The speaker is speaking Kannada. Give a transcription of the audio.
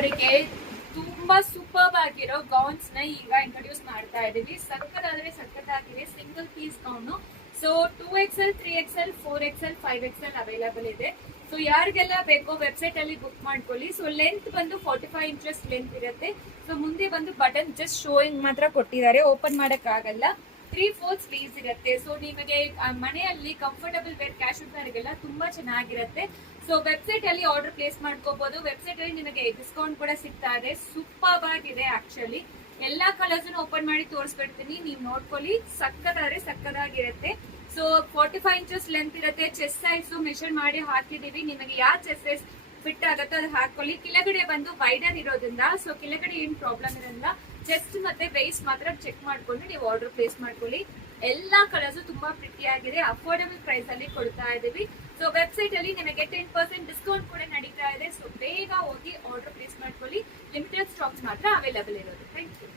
ಅವರಿಗೆ ತುಂಬಾ ಸೂಪರ್ ಆಗಿರೋ ಗೌನ್ಸ್ ನ ಈಗ ಇಂಟ್ರೊಡ್ಯೂಸ್ ಮಾಡ್ತಾ ಇದೀವಿ. ಸಕ್ಕತ್ತಾಗಿದೆ single piece gown. So 2XL, 3XL, 4XL, 5XL available ಇದೆ. ಸೊ ಯಾರಿಗೆಲ್ಲ ಬೇಕೋ ವೆಬ್ಸೈಟ್ ಅಲ್ಲಿ ಬುಕ್ ಮಾಡ್ಕೊಳ್ಳಿ. ಸೊ ಲೆಂತ್ ಬಂದು 45 ಇಂಚಸ್ ಲೆಂತ್ ಇರುತ್ತೆ. ಸೊ ಮುಂದೆ ಬಂದು ಬಟನ್ ಜಸ್ಟ್ ಶೋಯಿಂಗ್ ಮಾತ್ರ ಕೊಟ್ಟಿದ್ದಾರೆ, ಓಪನ್ ಮಾಡಕ್ ಆಗಲ್ಲ. 3/4 ಸ್ಲೀವ್ಸ್ ಇರುತ್ತೆ. ಸೊ ನಿಮಗೆ ಮನೆಯಲ್ಲಿ ಕಂಫರ್ಟಬಲ್ ವೇರ್ ಕ್ಯಾಶುವಲ್ ವೇರ್ಗೆಲ್ಲ ತುಂಬಾ ಚೆನ್ನಾಗಿರುತ್ತೆ. ಸೊ ವೆಬ್ಸೈಟ್ ಅಲ್ಲಿ ಆರ್ಡರ್ ಪ್ಲೇಸ್ ಮಾಡ್ಕೋಬಹುದು. ವೆಬ್ಸೈಟ್ ಅಲ್ಲಿ ನಿಮಗೆ ಡಿಸ್ಕೌಂಟ್ ಕೂಡ ಸಿಗ್ತಾ ಇದೆ. ಸೂಪರ್ ಆಗಿದೆ ಆಕ್ಚುಲಿ. ಎಲ್ಲಾ ಕಲರ್ಸ್ ಓಪನ್ ಮಾಡಿ ತೋರಿಸ್ಬಿಡ್ತೀನಿ, ನೀವು ನೋಡ್ಕೊಳ್ಳಿ. ಸಕ್ಕದಾಗಿರುತ್ತೆ. ಸೊ 45 ಇಂಚಸ್ ಲೆಂತ್ ಇರುತ್ತೆ. ಚೆಸ್ಟ್ ಸೈಜ್ ಮೆಷರ್ ಮಾಡಿ ಹಾಕಿದೀವಿ. ನಿಮಗೆ ಯಾವ ಚೆಸ್ಟ್ ಸೈಜ್ ಫಿಟ್ ಆಗುತ್ತೋ ಅದು ಹಾಕೊಳ್ಳಿ. ಕೆಳಗಡೆ ಬಂದು ವೈಡರ್ ಇರೋದ್ರಿಂದ ಸೊ ಕೆಳಗಡೆ ಏನ್ ಪ್ರಾಬ್ಲಮ್ ಇರೋದ್ರಿಂದ ಚೆಸ್ಟ್ ಮತ್ತೆ ವೇಸ್ಟ್ ಮಾತ್ರ ಚೆಕ್ ಮಾಡ್ಕೊಂಡು ನೀವು ಆರ್ಡರ್ ಪ್ಲೇಸ್ ಮಾಡ್ಕೊಳ್ಳಿ. ಎಲ್ಲಾ ಕಲರ್ಸ್ ತುಂಬಾ ಪ್ರಿಟಿ ಆಗಿದೆ. ಅಫೋರ್ಡಬಲ್ ಪ್ರೈಸ್ ಅಲ್ಲಿ ಕೊಡ್ತಾ ಇದೀವಿ. ಸೊ ವೆಬ್ಸೈಟ್ ಅಲ್ಲಿ ನಿಮಗೆ 10% ಡಿಸ್ಕೌಂಟ್ ಕೂಡ ನಡೀತಾ ಇದೆ. ಸೊ ಬೇಗ ಹೋಗಿ ಆರ್ಡರ್ ಪ್ಲೇಸ್ ಮಾಡ್ಕೊಳ್ಳಿ. ಲಿಮಿಟೆಡ್ ಸ್ಟಾಕ್ಸ್ ಮಾತ್ರ ಅವೈಲೇಬಲ್ ಇರೋದು. Thank you.